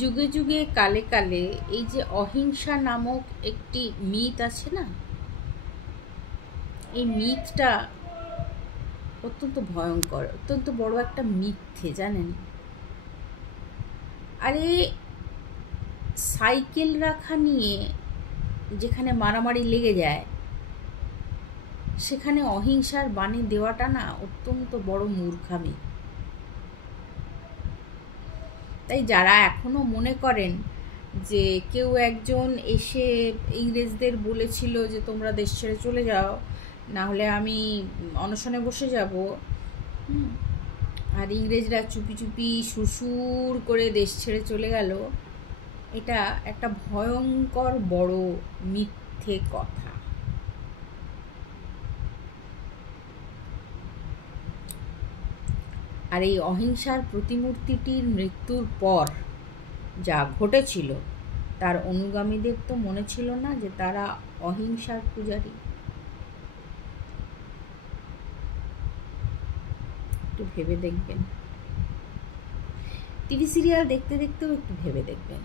যুগে যুগে কালে কালে এই যে অহিংসা নামক একটি মিথ আছে না, এই মিথটা অত্যন্ত ভয়ঙ্কর, অত্যন্ত বড় একটা মিথ্যে, জানেন? আরে সাইকেল রাখা নিয়ে যেখানে মারামারি লেগে যায়, সেখানে অহিংসার বাণী দেওয়াটা না অত্যন্ত বড় মূর্খামি। তাই যারা এখনো মনে করেন যে কেউ একজন এসে ইংরেজদের বলেছিল যে তোমরা দেশ ছেড়ে চলে যাও, না হলে আমি অনশনে বসে যাব, আর ইংরেজরা চুপি চুপি সুসুর করে দেশ ছেড়ে চলে গেল, এটা একটা ভয়ঙ্কর বড় মিথ্যে কথা। আর এই অহিংসার প্রতিমূর্তিটির মৃত্যুর পর যা ঘটেছিল, তার অনুগামীদের তো মনে ছিল না যে তারা অহিংসার পূজারী। একটু ভেবে দেখবেন, টিভি সিরিয়াল দেখতে দেখতেও একটু ভেবে দেখবেন।